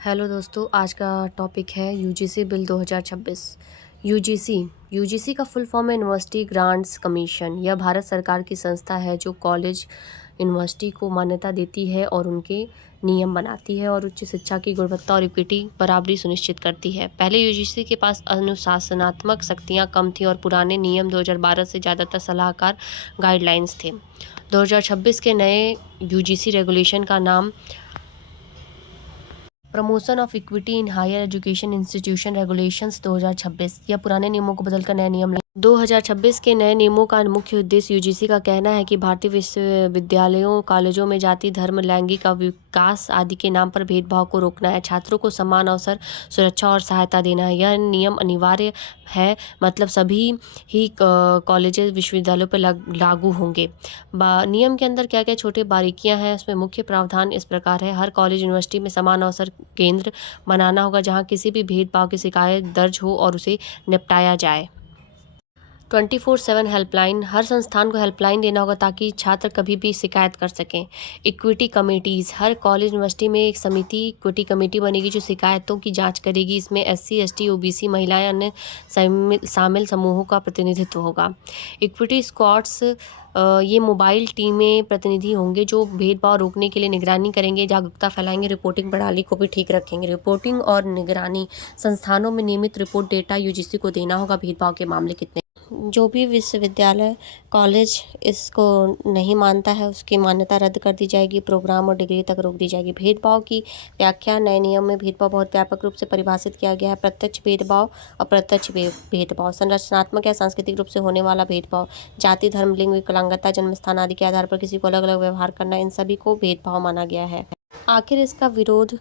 Hello दोस्तों, आज का टॉपिक है यूजीसी बिल 2026। यूजीसी का फुल फॉर्म है यूनिवर्सिटी ग्रांट्स कमीशन। यह भारत सरकार की संस्था है जो कॉलेज यूनिवर्सिटी को मान्यता देती है और उनके नियम बनाती है और उच्च शिक्षा की गुणवत्ता और इक्विटी बराबरी सुनिश्चित करती है। पहले यूजीसी के पास अनुशासनात्मक शक्तियाँ कम थीं और पुराने नियम 2012 से ज़्यादातर सलाहकार गाइडलाइंस थे। 2026 के नए यूजीसी रेगुलेशन का नाम promotion of equity in higher education institution regulations 2026 या पुराने नियमों को बदलकर नए नियम 2026 के नए नियमों का मुख्य उद्देश्य यूजीसी का कहना है कि भारतीय विश्वविद्यालयों कॉलेजों में जाति धर्म लैंगिक विकास आदि के नाम पर भेदभाव को रोकना है, छात्रों को समान अवसर सुरक्षा और सहायता देना है। यह नियम अनिवार्य है, मतलब सभी ही कॉलेजेस विश्वविद्यालयों पर लागू होंगे। नियम के अंदर क्या क्या छोटे बारीकियां हैं, उसमें मुख्य प्रावधान इस प्रकार है। हर कॉलेज यूनिवर्सिटी में समान अवसर केंद्र बनाना होगा जहां किसी भी भेदभाव की शिकायत दर्ज हो और उसे निपटाया जाए। 24/7 हेल्पलाइन, हर संस्थान को हेल्पलाइन देना होगा ताकि छात्र कभी भी शिकायत कर सकें। इक्विटी कमेटीज़, हर कॉलेज यूनिवर्सिटी में एक समिति इक्विटी कमेटी बनेगी जो शिकायतों की जांच करेगी। इसमें SC ST OBC महिलाएं अन्य शामिल समूहों का प्रतिनिधित्व होगा। इक्विटी स्क्वाड्स, ये मोबाइल टीमें प्रतिनिधि होंगे जो भेदभाव रोकने के लिए निगरानी करेंगे, जागरूकता फैलाएंगे, रिपोर्टिंग प्रणाली को भी ठीक रखेंगे। रिपोर्टिंग और निगरानी, संस्थानों में नियमित रिपोर्ट डेटा यूजीसी को देना होगा। भेदभाव के मामले कितने, जो भी विश्वविद्यालय कॉलेज इसको नहीं मानता है उसकी मान्यता रद्द कर दी जाएगी, प्रोग्राम और डिग्री तक रोक दी जाएगी। भेदभाव की व्याख्या, नए नियम में भेदभाव बहुत व्यापक रूप से परिभाषित किया गया है। प्रत्यक्ष भेदभाव, अप्रत्यक्ष भेदभाव, संरचनात्मक या सांस्कृतिक रूप से होने वाला भेदभाव, जाति धर्म लिंग विकलांगता जन्म स्थान आदि के आधार पर किसी को अलग अलग व्यवहार करना, इन सभी को भेदभाव माना गया है। आखिर इसका विरोध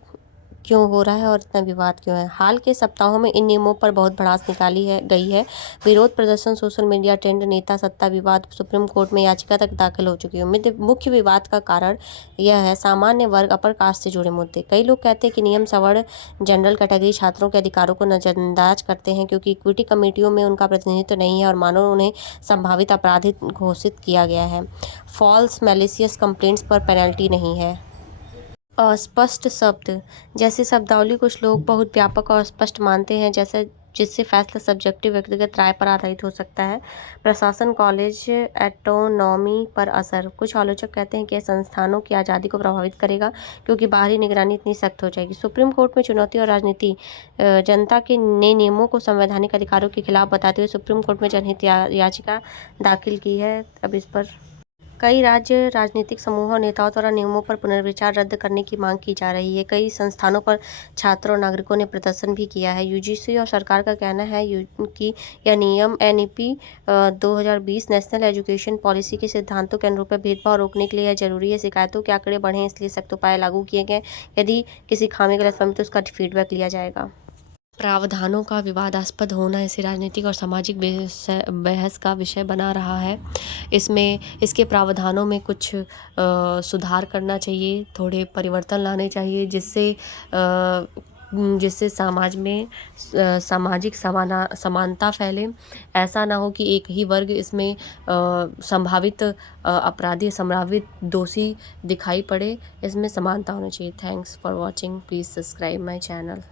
क्यों हो रहा है और इतना विवाद क्यों है? हाल के सप्ताहों में इन नियमों पर बहुत भड़ास निकाली गई है। विरोध प्रदर्शन, सोशल मीडिया ट्रेंड, नेता सत्ता विवाद, सुप्रीम कोर्ट में याचिका तक दाखिल हो चुकी है। मुख्य विवाद का कारण यह है सामान्य वर्ग अपर कास्ट से जुड़े मुद्दे। कई लोग कहते हैं कि नियम सवर्ण जनरल कैटेगरी छात्रों के अधिकारों को नजरअंदाज करते हैं क्योंकि इक्विटी कमेटियों में उनका प्रतिनिधित्व नहीं है और मानो उन्हें संभावित अपराधी घोषित किया गया है। फॉल्स मैलिशियस कंप्लेंट्स पर पेनल्टी नहीं है। अस्पष्ट शब्द, जैसे शब्दावली कुछ लोग बहुत व्यापक और अस्पष्ट मानते हैं, जिससे फैसला सब्जेक्टिव व्यक्तिगत राय पर आधारित हो सकता है। प्रशासन कॉलेज एटोनॉमी पर असर, कुछ आलोचक कहते हैं कि यह संस्थानों की आज़ादी को प्रभावित करेगा क्योंकि बाहरी निगरानी इतनी सख्त हो जाएगी। सुप्रीम कोर्ट में चुनौती और राजनीति, जनता के ने नियमों को संवैधानिक अधिकारों के खिलाफ बताते हुए सुप्रीम कोर्ट में जनहित याचिका दाखिल की है। अब इस पर कई राज्य राजनीतिक समूहों और नेताओं द्वारा नियमों पर पुनर्विचार रद्द करने की मांग की जा रही है। कई संस्थानों पर छात्रों और नागरिकों ने प्रदर्शन भी किया है। यूजीसी और सरकार का कहना है कि यह नियम NEP 2020 नेशनल एजुकेशन पॉलिसी के सिद्धांतों के अनुरूप है। भेदभाव रोकने के लिए यह जरूरी है। शिकायतों के आंकड़े बढ़े इसलिए सख्त उपाय लागू किए गए। यदि किसी खामी गलतफहमी तो उसका फीडबैक लिया जाएगा। प्रावधानों का विवादास्पद होना इसे राजनीतिक और सामाजिक बहस का विषय बना रहा है। इसके प्रावधानों में कुछ सुधार करना चाहिए, थोड़े परिवर्तन लाने चाहिए जिससे समाज में सामाजिक समानता फैले। ऐसा ना हो कि एक ही वर्ग इसमें संभावित अपराधी, संभावित दोषी दिखाई पड़े। इसमें समानता होनी चाहिए। Thanks for watching, please subscribe my channel.